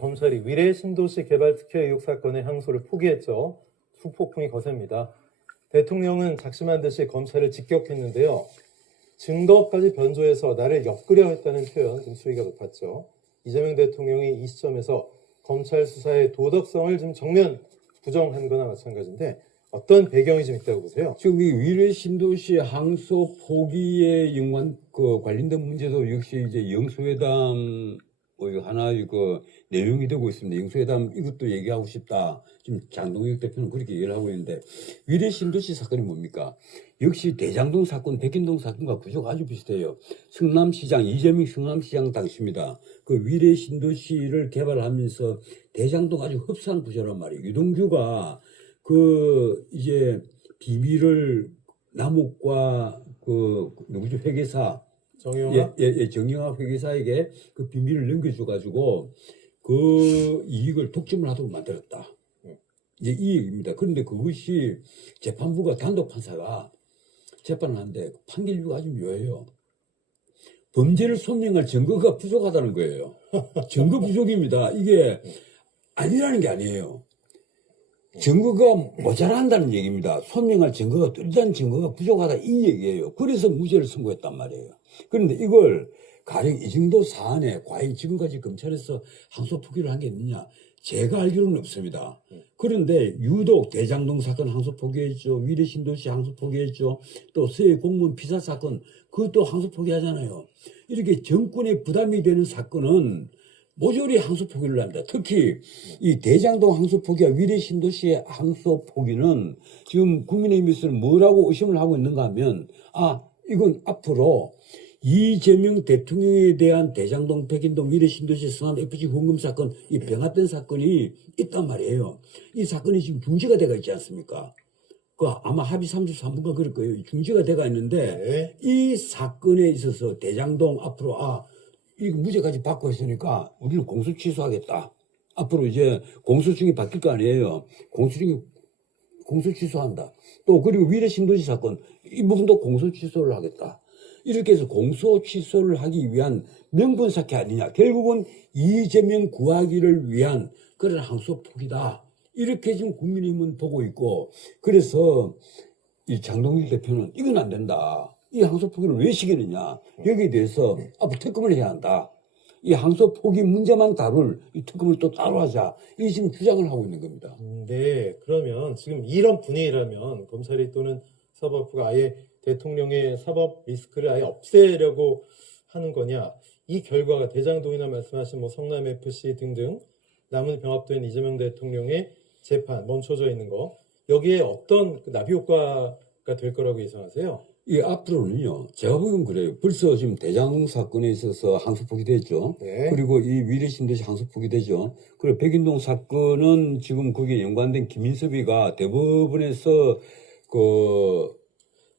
검찰이 위례 신도시 개발 특혜 의혹 사건의 항소를 포기했죠. 후폭풍이 거셉니다. 대통령은 작심한 듯이 검찰을 직격했는데요. 증거까지 변조해서 나를 엿그려 했다는 표현 좀 수위가 높았죠. 이재명 대통령이 이 시점에서 검찰 수사의 도덕성을 좀 정면 부정한 거나 마찬가지인데 어떤 배경이 좀 있다고 보세요? 지금 이 위례 신도시 항소 포기에 관련된 문제도 역시 이제 영수회담 하나의 내용이 되고 있습니다. 영수회담 이것도 얘기하고 싶다. 지금 장동혁 대표는 그렇게 얘기를 하고 있는데, 위례 신도시 사건이 뭡니까? 역시 대장동 사건, 백인동 사건과 구조가 아주 비슷해요. 성남시장, 이재명 성남시장 당시입니다. 그 위례 신도시를 개발하면서 대장동 아주 흡사한 구조란 말이에요. 유동규가 이제 비밀을 남욱과 누구죠? 회계사, 정영학? 정영학 회계사에게 그 비밀을 넘겨줘가지고 그 이익을 독점을 하도록 만들었다. 이제 이 얘기입니다. 그런데 그것이 재판부가 단독 판사가 재판을 하는데 판결류가 아주 묘해요. 범죄를 소명할 증거가 부족하다는 거예요. 증거 부족입니다. 이게 아니라는 게 아니에요. 증거가 모자란다는 얘기입니다. 소명할 증거가 뚜렷한 증거가 부족하다 이 얘기예요. 그래서 무죄를 선고했단 말이에요. 그런데 이걸 가령 이 정도 사안에 과연 지금까지 검찰에서 항소 포기를 한 게 있느냐? 제가 알기로는 없습니다. 그런데 유독 대장동 사건 항소 포기했죠. 위례 신도시 항소 포기했죠. 또 서해 공무원 피살 사건 그것도 항소 포기하잖아요. 이렇게 정권에 부담이 되는 사건은 모조리 항소 포기를 합니다. 특히 이 대장동 항소 포기와 위례 신도시의 항소 포기는 지금 국민의힘에서는 뭐라고 의심을 하고 있는가 하면 이건 앞으로 이재명 대통령에 대한 대장동, 백인동, 위례 신도시 성남 FG 후원금 사건, 이 병합된 사건이 있단 말이에요. 이 사건이 지금 중지가 돼가 있지 않습니까? 아마 합의 33분가 그럴 거예요. 중지가 돼가 있는데 이 사건에 있어서 대장동 앞으로 이거 무죄까지 받고 있으니까 우리는 공소 취소하겠다. 앞으로 이제 공소증이 바뀔 거 아니에요. 공소 취소한다. 또 그리고 위례 신도시 사건 이 부분도 공소 취소를 하겠다. 이렇게 해서 공소 취소를 하기 위한 명분 사태 아니냐. 결국은 이재명 구하기를 위한 그런 항소 포기다. 이렇게 지금 국민의힘은 보고 있고, 그래서 이 장동혁 대표는 이건 안 된다. 이 항소 포기를 왜 시키느냐. 여기에 대해서 앞으로 특검을 해야 한다. 이 항소 포기 문제만 다룰 이 특검을 또 따로 하자. 이 지금 주장을 하고 있는 겁니다. 네, 그러면 지금 이런 분위기라면 검찰이 또는 사법부가 아예 대통령의 사법 리스크를 아예 없애려고 하는 거냐. 이 결과가 대장동이나 말씀하신 성남FC 등등 남은 병합된 이재명 대통령의 재판 멈춰져 있는 거. 여기에 어떤 나비 효과가 될 거라고 예상하세요? 이 앞으로는요, 제가 보기엔 그래요. 벌써 지금 대장동 사건에 있어서 항소 포기됐죠. 네. 그리고 이 위례 신도시 항소 포기되죠. 그리고 백인동 사건은 지금 거기에 연관된 김인섭이가 대법원에서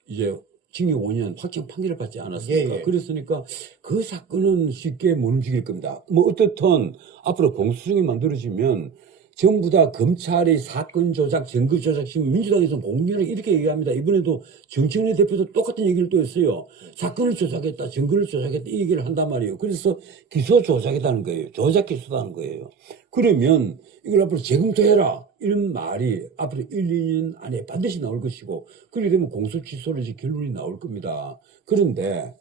이제 징역 5년 확정 판결을 받지 않았습니까? 그랬으니까 그 사건은 쉽게 못 움직일 겁니다. 어떻든 앞으로 공소장이 만들어지면 전부 다 검찰의 사건 조작, 증거 조작, 지금 민주당에서는 공개하게 이렇게 얘기합니다. 이번에도 정청래 대표도 똑같은 얘기를 또 했어요. 사건을 조작했다, 증거를 조작했다, 이 얘기를 한단 말이에요. 그래서 기소 조작했다는 거예요. 조작 기소다는 거예요. 그러면 이걸 앞으로 재검토해라. 이런 말이 앞으로 1, 2년 안에 반드시 나올 것이고, 그렇게 되면 공소 취소로 이제 결론이 나올 겁니다. 그런데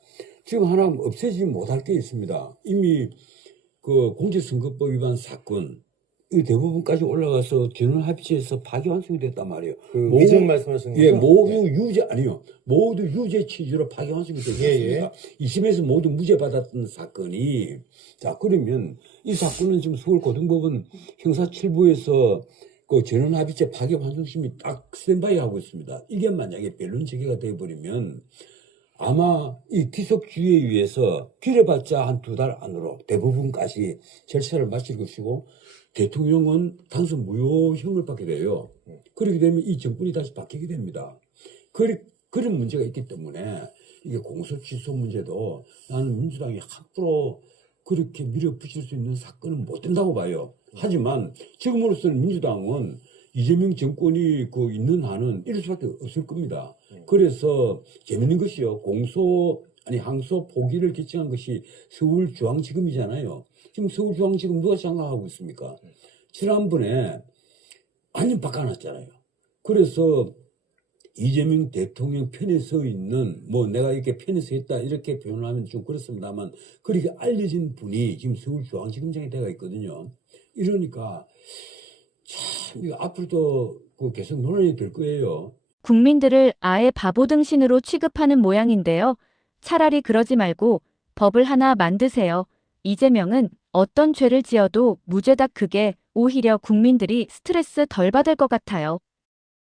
지금 하나 없애지 못할 게 있습니다. 이미 공직선거법 위반 사건, 이 대부분까지 올라가서 전원합의체에서 파기환송이 됐단 말이에요. 위증 말씀하시는 거죠? 모두 유죄 취지로 파기환송이 됐습니다. 2심에서 모두 무죄 받았던 사건이, 자, 그러면 이 사건은 지금 서울고등법원 형사 7부에서 전원합의체 파기환송심이 딱 스탠바이 하고 있습니다. 이게 만약에 변론 제기가 되어버리면 아마 이 기속주의에 의해서 길어봤자 한 2달 안으로 대부분까지 절차를 마칠 것이고, 대통령은 당선 무효형을 받게 돼요. 그렇게 되면 이 정권이 다시 바뀌게 됩니다. 그런 문제가 있기 때문에 이게 공소 취소 문제도 나는 민주당이 함부로 그렇게 밀어붙일 수 있는 사건은 못 된다고 봐요. 하지만 지금으로서는 민주당은 이재명 정권이 있는 한은 이럴 수밖에 없을 겁니다. 그래서 재밌는 것이요. 항소 포기를 결정한 것이 서울중앙지검이잖아요. 지금 서울중앙지검 누가 장악하고 있습니까? 지난번에 완전 바꿔놨잖아요. 그래서 이재명 대통령 편에 서 있는, 뭐 내가 이렇게 편에 서 있다 이렇게 표현하면 좀 그렇습니다만, 그렇게 알려진 분이 지금 서울중앙지검장이 되어 있거든요. 이러니까 참 이거 앞으로도 그 계속 논란이 될 거예요. 국민들을 아예 바보 등신으로 취급하는 모양인데요. 차라리 그러지 말고 법을 하나 만드세요. 이재명은 어떤 죄를 지어도 무죄다. 그게 오히려 국민들이 스트레스 덜 받을 것 같아요.